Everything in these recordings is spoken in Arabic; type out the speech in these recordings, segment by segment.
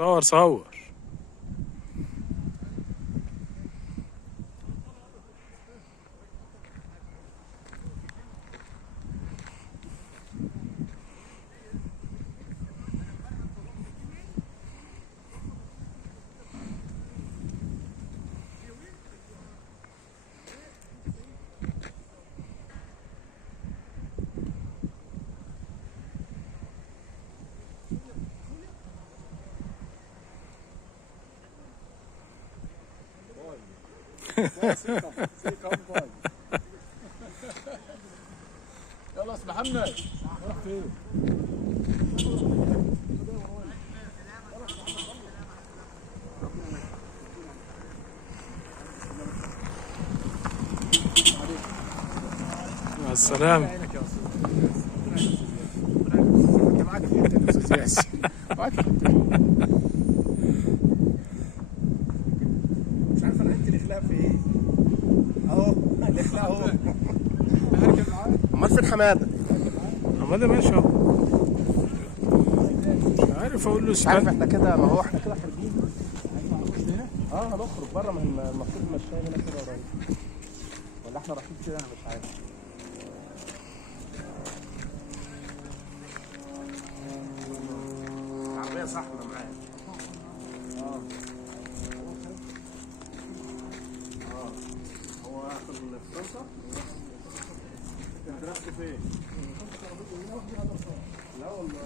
صور صور. يلا اسم محمد راح فين؟ مع السلامة. معاك في يا استاذ ياسر. معاك مش عارف انا عندي الاخلاق في ايه؟ اهو الاخلاق اهو. هركب معاك. امال فين حماده؟ حماده ماشي اهو. مش عارف اقول له مش عارف استنى. احنا كده، ما هو احنا كده خارجين. هنخرج بره، ما المفروض المشاية هنا كده قريب. ولا احنا رايحين كده انا مش عارف. العربية صاحبنا معاك. هو في فرنسا؟ درست فين؟ لا والله.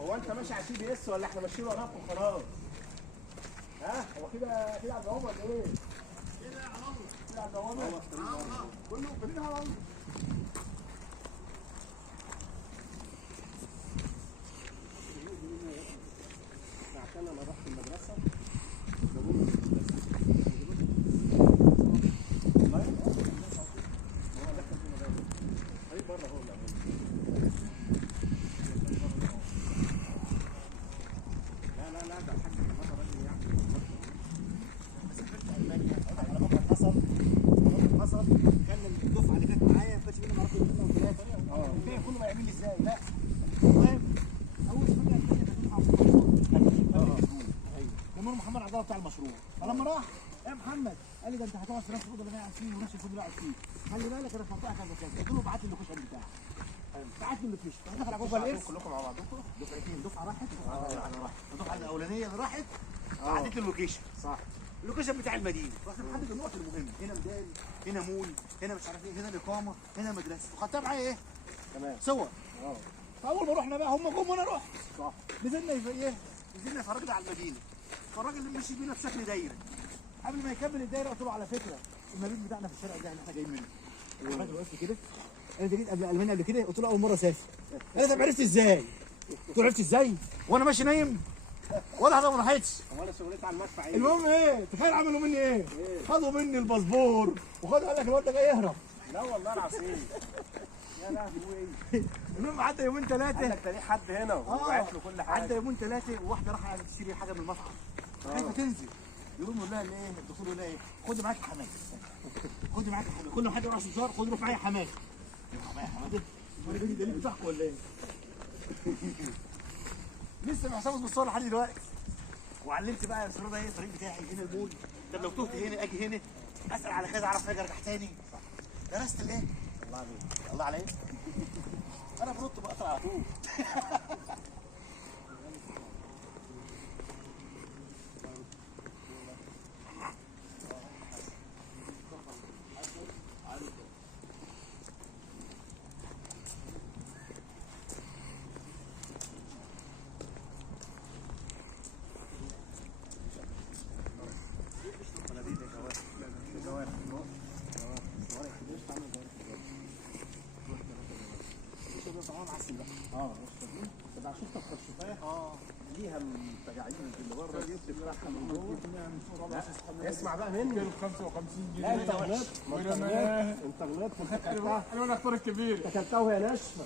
هو انت ماشي على CBS ولا احنا ماشيين وراك وخلاص؟ ها؟ هو كده كده على الدوامه ولا ايه؟ كده على الله. كده على الدوامه؟ على الله. كله كلنا على الله. عشان انا رحت المدرسه بتاع المشروع. فلما راح يا محمد قال لي ده انت هتقعد في نفس الاوضه اللي انا قاعد فيه ونفس الفندق اللي قاعد فيه، خلي بالك انا في منطقه كذا كذا. قلت له ابعت لي اللوكيشن بتاعك. بعت لي اللوكيشن. دخل على جوجل ايرث كلكم مع بعضكم دفعتين، دفعه راحت الدفعه الاولانيه اللي راحت بعتت اللوكيشن. صح. اللوكيشن بتاع المدينه، رحت محدد النقط المهمه، هنا ميدان، هنا مول، هنا مش عارف ايه، هنا الاقامه، هنا مدرسه، وخدتها معايا ايه؟ تمام. صور. فاول ما رحنا بقى هم جم وانا رحت. صح. نزلنا ايه؟ نزلنا فرجنا على المدينه. فالراجل اللي مشي بينا بشكل دايره. قبل ما يكمل الدايره قلت له على فكره المبيت بتاعنا في الشارع ده اللي احنا جايين منه. الراجل وقف كده. انا جيت قبل المانيا قبل كده، قلت له اول مره اسافر. انا طب عرفت ازاي؟ قلت له عرفت ازاي؟ وانا ماشي نايم؟ ولا حاجه ما راحتش. ولا شغلتي على المدفع ايه؟ المهم ايه؟ تخيل عملوا مني ايه؟ خدوا مني الباسبور وخدوا قال لك الواد ده جاي يهرب. لا والله العظيم. يا لهوي. المهم عدى يومين ثلاثه. قال لك ده ليه حد هنا وبعت له كل حاجه. عدى يومين ثلاثه وواحده راحت تشتري حاجه من المطعم. خايفه تنزل. يقوم يقول لها ايه؟ الدكتور يقول لها ايه؟ خدي معاكي حماده. خدي معاكي حماده، كل ما حد يروح استشار خد روح معايا حماده. معايا حماده؟ ده ليه بتحكوا ولا ايه؟ لسه محتفظ بالصور لحد دلوقتي. وعلمت بقى الصوره ده ايه الطريق بتاعي، هنا المول. طب لو تهت هنا اجي هنا اسال على كذا اعرف اجي ارجع تاني. درست الايه؟ الله عليك. الله عليك. انا بنط بقطع على طول. طبعا شفت الخرشفات ليها التجاعيد اللي بره دي بتفتحها من جوه. اسمع بقى مني 55 جنيه. لا انت غلطت. انت غلطت. انا الاختار الكبير انت اكلتها وهي ناشفه.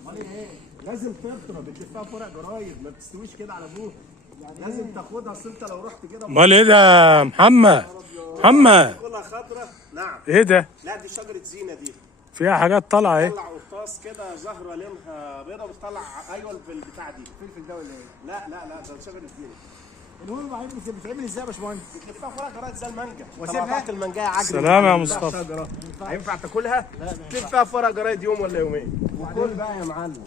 امال ايه؟ لازم تفطر، بتلفها في ورق جرايد، ما بتستويش كده على ابوها. لازم تاخدها، اصل انت لو رحت كده امال ايه ده يا محمد؟ محمد تاكلها خضرا. نعم. ايه ده؟ لا دي شجره زينه دي. فيها حاجات طالعه اهي. بتطلع قرطاس كده زهره لونها بيضه بتطلع. ايوه في البتاع دي. الفلفل ده ولا ايه؟ لا ده شجر الدين. المهم بعدين بتتعمل ازاي يا باشمهندس؟ بتلفها فرع جرايد زي المانجا. واسيبها؟ طلعت المانجا عجل. سلام يا مصطفى. شجره هينفع تاكلها؟ تلفها فرع جرايد يوم ولا يومين وكل بقى يا معلم.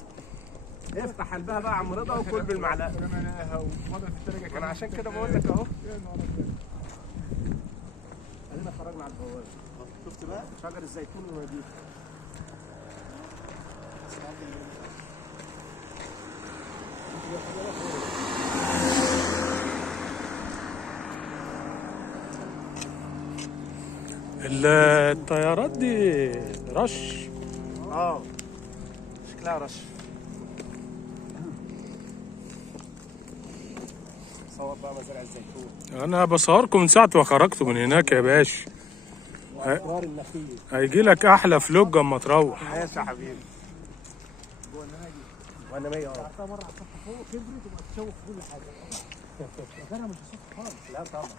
افتح قلبها بقى يا عم رضا وكل بالمعلقه. رميناها وفضلت في التلاجة انا عشان كده بقول لك اهو. يا نهار أبيض. ادينا اتفرجنا على البوابه. شفت بقى شجر الزيتون ونضيف. الطيارات دي رش. شكلها رش. صور بقى مزارع الزيتون. انا بصوركم من ساعه ما خرجتوا من هناك يا باشا. واشجار النخيل. هيجي لك احلى فلوج اما تروح. ماشي يا حبيبي. وانا 100 حطها مره على السطح فوق كبرت وبقت تشوف كل حاجه. مكانها مش السطح خالص. لا طبعا.